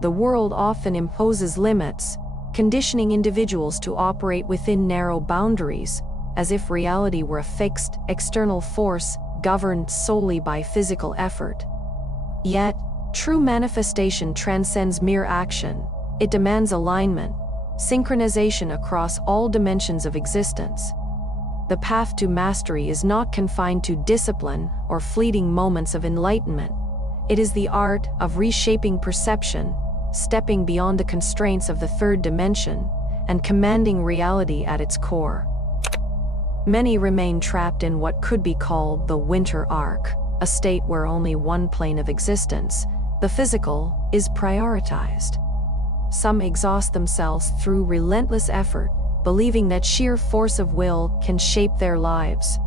The world often imposes limits, conditioning individuals to operate within narrow boundaries, as if reality were a fixed, external force governed solely by physical effort. Yet, true manifestation transcends mere action. It demands alignment, synchronization across all dimensions of existence. The path to mastery is not confined to discipline or fleeting moments of enlightenment. It is the art of reshaping perception, stepping beyond the constraints of the third dimension, and commanding reality at its core. Many remain trapped in what could be called the winter arc, a state where only one plane of existence, the physical, is prioritized. Some exhaust themselves through relentless effort, believing that sheer force of will can shape their lives.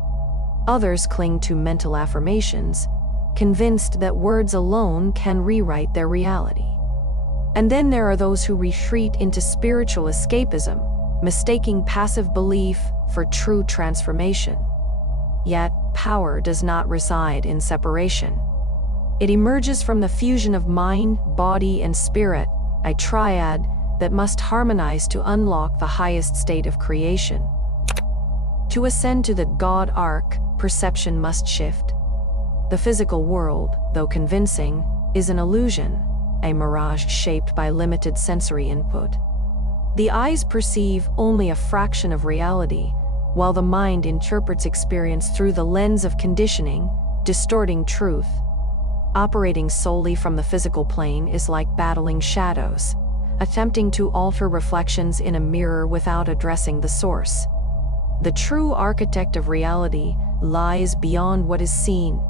Others cling to mental affirmations, convinced that words alone can rewrite their reality. And then there are those who retreat into spiritual escapism, mistaking passive belief for true transformation. Yet, power does not reside in separation. It emerges from the fusion of mind, body, and spirit, a triad that must harmonize to unlock the highest state of creation. To ascend to the God arc, perception must shift. The physical world, though convincing, is an illusion, a mirage shaped by limited sensory input. The eyes perceive only a fraction of reality, while the mind interprets experience through the lens of conditioning, distorting truth. Operating solely from the physical plane is like battling shadows, attempting to alter reflections in a mirror without addressing the source. The true architect of reality lies beyond what is seen.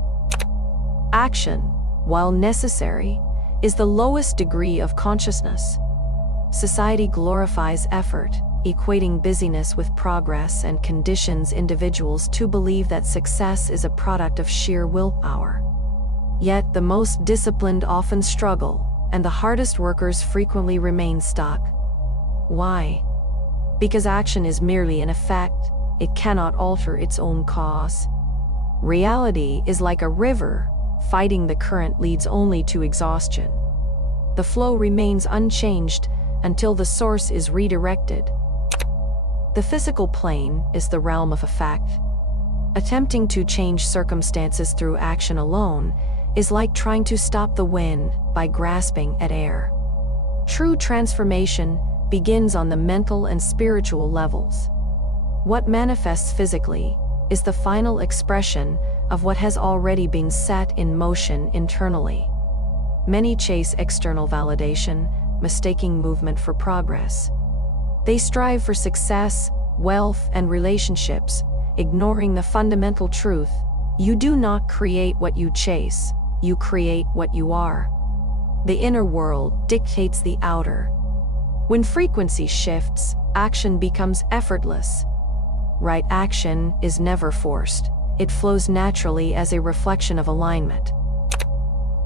Action, while necessary, is the lowest degree of consciousness. Society glorifies effort, equating busyness with progress, and conditions individuals to believe that success is a product of sheer willpower. Yet the most disciplined often struggle, and the hardest workers frequently remain stuck. Why? Because action is merely an effect, it cannot alter its own cause. Reality is like a river, fighting the current leads only to exhaustion. The flow remains unchanged until the source is redirected. The physical plane is the realm of effect. Attempting to change circumstances through action alone is like trying to stop the wind by grasping at air. True transformation begins on the mental and spiritual levels. What manifests physically is the final expression of what has already been set in motion internally. Many chase external validation, mistaking movement for progress. They strive for success, wealth, and relationships, ignoring the fundamental truth: you do not create what you chase, you create what you are. The inner world dictates the outer. When frequency shifts, action becomes effortless. Right action is never forced. It flows naturally as a reflection of alignment.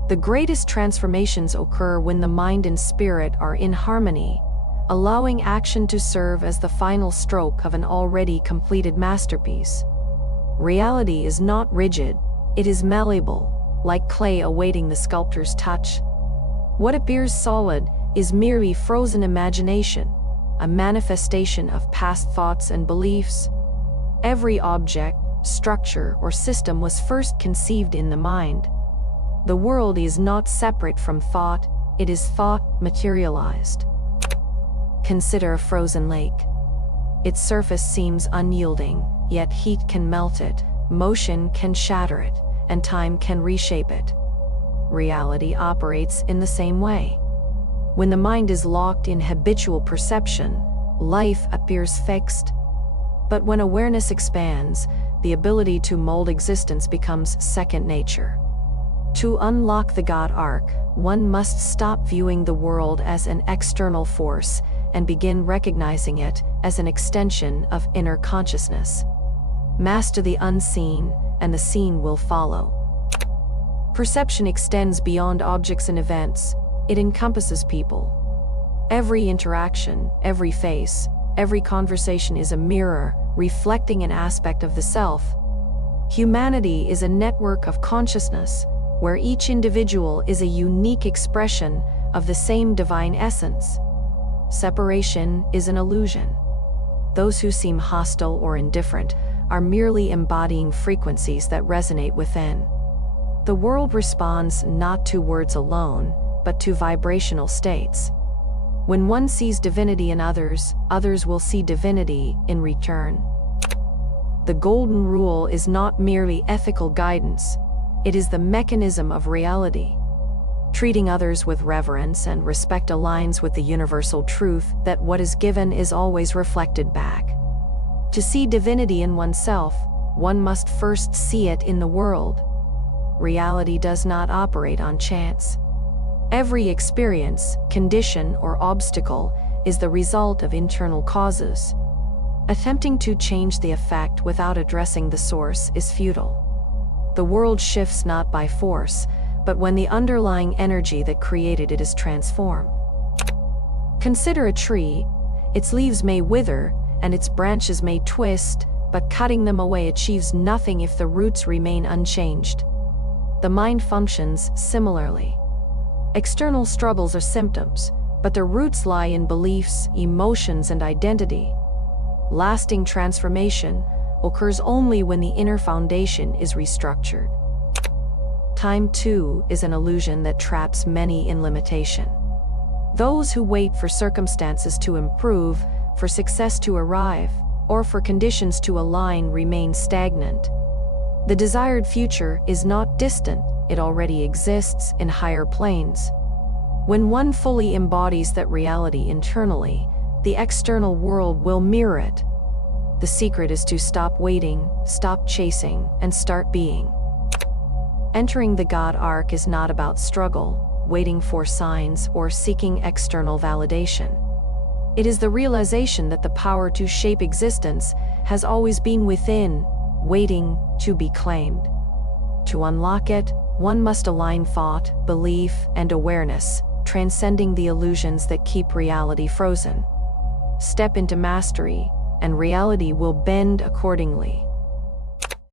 The greatest transformations occur when the mind and spirit are in harmony, allowing action to serve as the final stroke of an already completed masterpiece. Reality is not rigid, it is malleable, like clay awaiting the sculptor's touch. What appears solid is merely frozen imagination, a manifestation of past thoughts and beliefs. Every object, structure, or system was first conceived in the mind. The world is not separate from thought, it is thought materialized. Consider a frozen lake. Its surface seems unyielding, yet heat can melt it, motion can shatter it, and time can reshape it. Reality operates in the same way. When the mind is locked in habitual perception, life appears fixed. But when awareness expands, the ability to mold existence becomes second nature. To unlock the God arc, one must stop viewing the world as an external force and begin recognizing it as an extension of inner consciousness. Master the unseen, and the seen will follow. Perception extends beyond objects and events. It encompasses people. Every interaction, every face, every conversation is a mirror, reflecting an aspect of the self. Humanity is a network of consciousness, where each individual is a unique expression of the same divine essence. Separation is an illusion. Those who seem hostile or indifferent are merely embodying frequencies that resonate within. The world responds not to words alone, but to vibrational states. When one sees divinity in others, others will see divinity in return. The golden rule is not merely ethical guidance, it is the mechanism of reality. Treating others with reverence and respect aligns with the universal truth that what is given is always reflected back. To see divinity in oneself, one must first see it in the world. Reality does not operate on chance. Every experience, condition, or obstacle is the result of internal causes. Attempting to change the effect without addressing the source is futile. The world shifts not by force, but when the underlying energy that created it is transformed. Consider a tree. Its leaves may wither, and its branches may twist, but cutting them away achieves nothing if the roots remain unchanged. The mind functions similarly. External struggles are symptoms, but their roots lie in beliefs, emotions, and identity. Lasting transformation occurs only when the inner foundation is restructured. Time, too, is an illusion that traps many in limitation. Those who wait for circumstances to improve, for success to arrive, or for conditions to align remain stagnant. The desired future is not distant, it already exists in higher planes. When one fully embodies that reality internally, the external world will mirror it. The secret is to stop waiting, stop chasing, and start being. Entering the God arc is not about struggle, waiting for signs, or seeking external validation. It is the realization that the power to shape existence has always been within, waiting to be claimed. To unlock it, one must align thought, belief, and awareness, transcending the illusions that keep reality frozen. Step into mastery, and reality will bend accordingly.